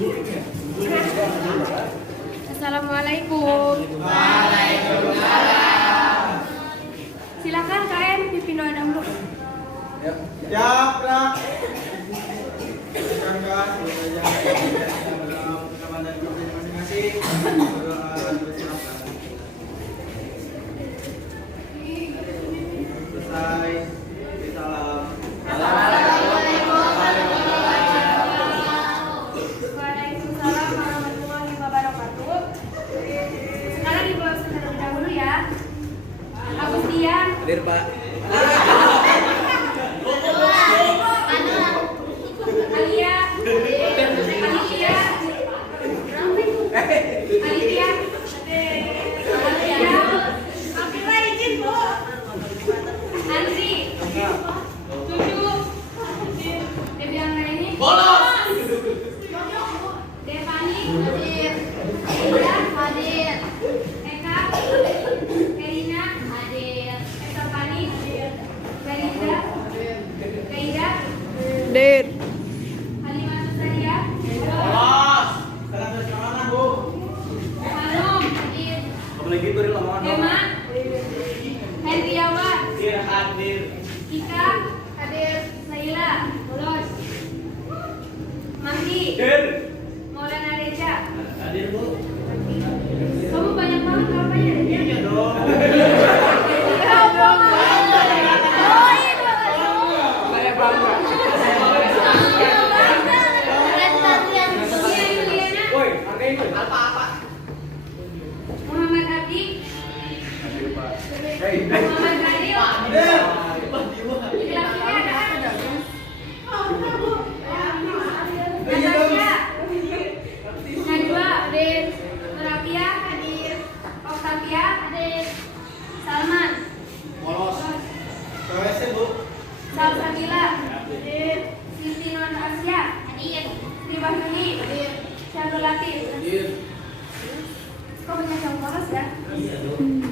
Assalamualaikum. Waalaikumsalam. Silakan KM pimpin doa dahulu. Ya, Pak. Silakan masing-masing. Selesai. Salam. Waalaikumsalam warahmatullahi wabarakatuh. Sekarang dibawa terlebih dahulu ya. Agustian. Hadir, Pak. Alia. Alicia. Alicia. Apila izin, Bu. Andri. Cucu. Dewi Anggraini. Bolos. Devani. Hadir. Ida. Hadir. Eka. Erina. Hadir. Estefani. Hadir. Gaida. Gaida. Hadir. Halimah Susaria. Bolos. Sekarang dari mana, Bu? Hanum. Hadir. Apalagi beri lamongan. Emma. Hendriawan. Hadir. Ika. Hadir. Laila. Bolos. Manggi. Hadir. Maulana Reja. Hadir, Bu. Kamu banyak banget apanya Reja? Iya dong. Woi, hargain woi. Apa-apa. Muhammad Abdi. Hei. Muhammad Adil. Hadir. Laki-laki ada. Natasha. Najwa. Hadir. Nurafia. Hadir. Octavia. Hadir. Salman. Bolos. WC, Bu. Salsabila. Hadir. Siti Non Asia. Hadir. Sri Wahyuni. Hadir. Syahrul Latif. Hadir. Kok banyak yang bolos ya? Iya dong.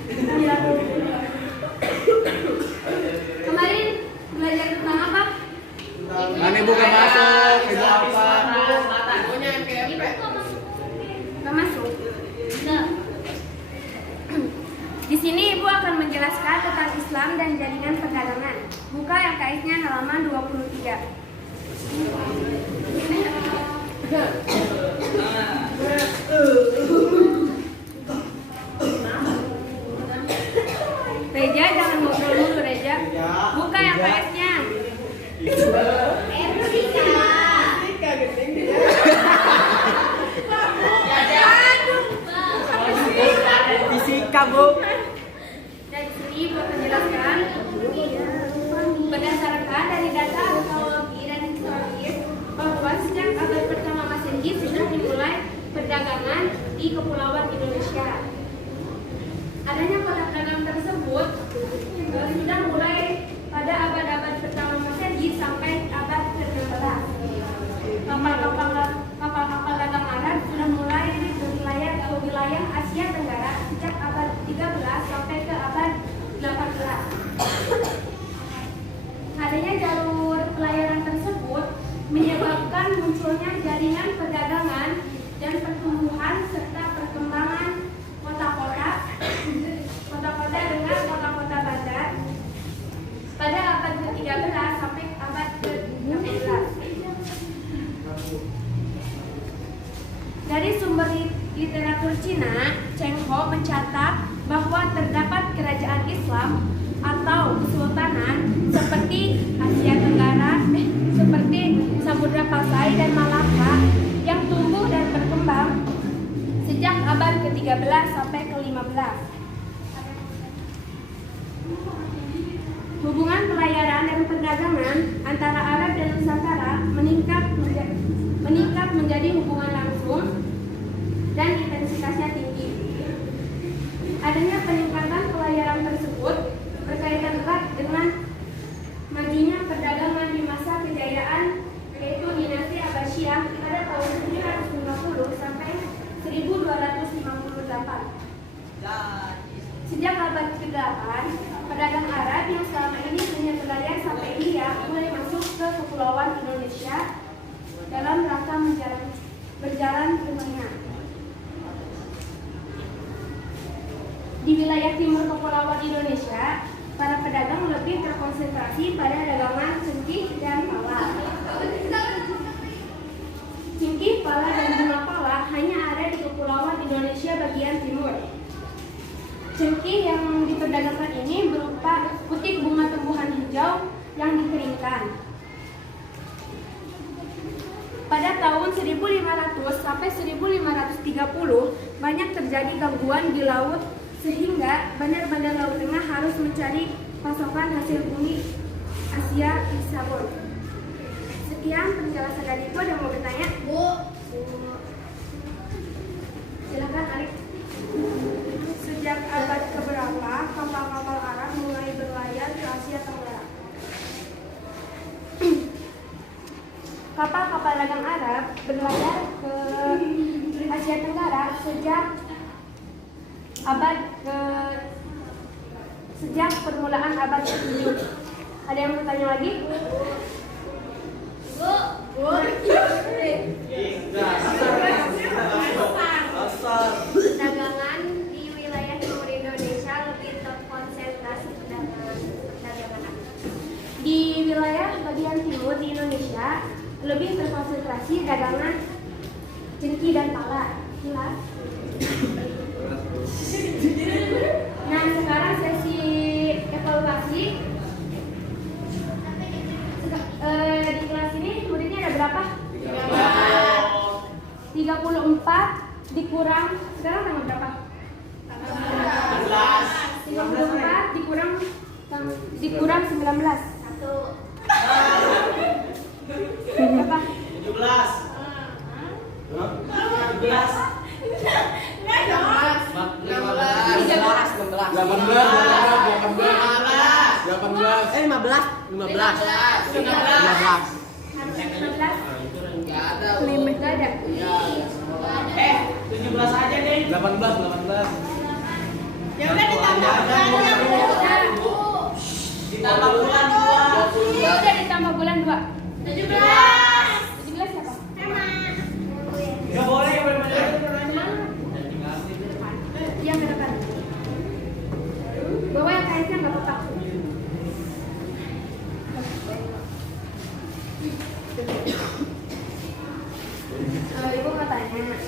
Kemarin belajar tentang apa? Mana Ibu gak masuk? Ibu apa? Gak masuk. Di sini Ibu akan menjelaskan tentang Islam dan jaringan perdagangan. Buka LKS-nya halaman 23. Reja, jangan ngobrol dulu Reja. Buka LKS-nya. Fisika, Bu. Dari sini Ibu akan menjelaskan berdasarkan dari data arkeologi dan historis bahwa sejak abad pertama Masehi sudah dimulai perdagangan di kepulauan Indonesia. Adanya kota pedagang tersebut sudah mulai pada abad-abad pertama Masehi sampai abad ke-16. Kapal-kapal dagang Arab sudah mulai berlayar ke wilayah Asia Tenggara sejak abad 13 sampai ke abad 18. Adanya jalur pelayaran tersebut menyebabkan munculnya jaringan perdagangan dan pertumbuhan serta perkembangan kota-kota dengan kota-kota bandar pada abad ke-13 sampai abad ke-16. Dari sumber literatur Cina, Cheng Ho mencatat bahwa terdapat kerajaan Islam atau kesultanan seperti Asia Tenggara, seperti Samudra Pasai dan Malaka yang tumbuh dan berkembang sejak abad ke-13 sampai ke-15. Hubungan pelayaran dan perdagangan antara Arab dan Nusantara meningkat menjadi hubungan langsung dan intensitasnya tinggi. Adanya peningkatan pelayaran tersebut berkaitan erat dengan majunya perdagangan di masa kejayaan, yaitu dinasti Abbasiyah pada tahun 950 sampai 1258. Sejak abad ke-8, pedagang Arab yang selama ini hanya berlayar sampai India mulai masuk ke kepulauan Indonesia dalam rangka berjalan Di wilayah timur kepulauan Indonesia, para pedagang lebih terkonsentrasi pada dagangan cengkih dan pala. Cengkih, pala, dan bunga pala hanya ada di kepulauan Indonesia bagian timur. Cengkih yang diperdagangkan ini berupa putik bunga tumbuhan hijau yang dikeringkan. Pada tahun 1500 sampai 1530 banyak terjadi gangguan di laut sehingga bandar-bandar laut tengah harus mencari pasokan hasil bumi Asia Sabon. Sekian penjelasan dari Ibu. Ada yang mau bertanya? Bu. Silakan Arif. Sejak abad keberapa kapal-kapal Arab mulai berlayar ke Asia Tenggara? Kapal-kapal dagang Arab berlayar ke Asia Tenggara sejak permulaan abad ke-7. Ada yang bertanya lagi? Bu. Perdagangan di wilayah timur Indonesia lebih terkonsentrasi perdagangan apa? Di wilayah bagian timur di Indonesia lebih terkonsentrasi dagangan cengkih dan pala. Jelas? Nah, sekarang sesi evaluasi. Di kelas ini muridnya ada berapa? 34 dikurang, sekarang tanggal berapa? 34 dikurang 19. Berapa? 17. 17 aja deh. 18. Ya udah ditambah Ditambah bulan 2. Ya udah ditambah bulan 2. 17 siapa? Enggak boleh benar-benar. Yang ke depan. Bawa yang kaitnya nggak apa-apa. Ibu mau tanya.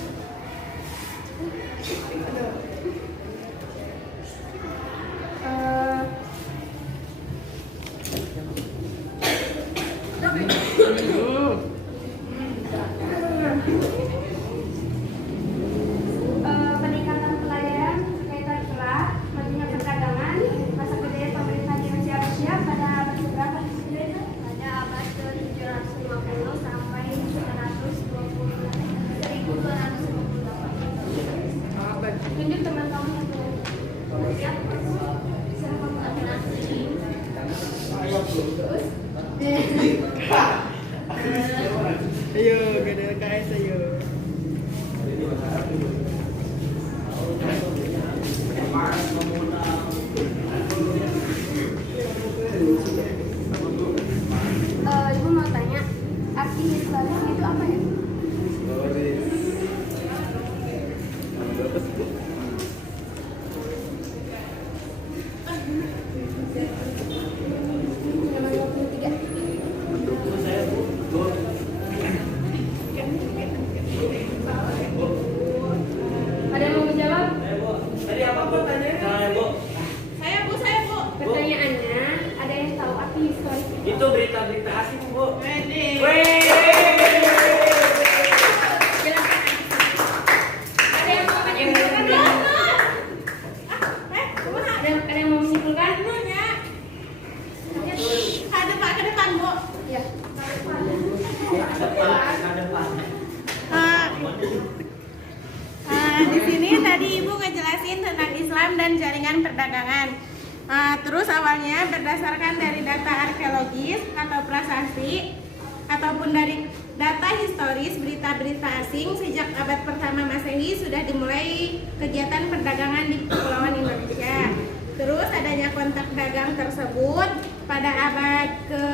Peningkatan pelayanan kaitan kelas, majunya perdagangan, masa kerja pemerintah di Indonesia pada abad keberapa? Pada abad ke-750 sampai 1258. Tunjuk teman kamu yang siap. Ayo, gede LKS ayo. Ibu mau tanya, arti historis itu apa ya? Halaman 23. Ada yang mau menjawab? Tadi apa pertanyaannya, Bu? Pertanyaannya, ada yang tahu arti historis itu? Itu berita-berita asing, Bu. Silakan. Ada yang mau menyimpulkan? Ada yang mau menyimpulkan? Ke depan, Bu. Ya. Di sini tadi Ibu ngejelasin tentang Islam dan jaringan perdagangan. Terus awalnya berdasarkan dari data arkeologis atau prasasti ataupun dari data historis berita-berita asing sejak abad pertama Masehi sudah dimulai kegiatan perdagangan di Kepulauan Indonesia. Terus adanya kontak dagang tersebut pada abad ke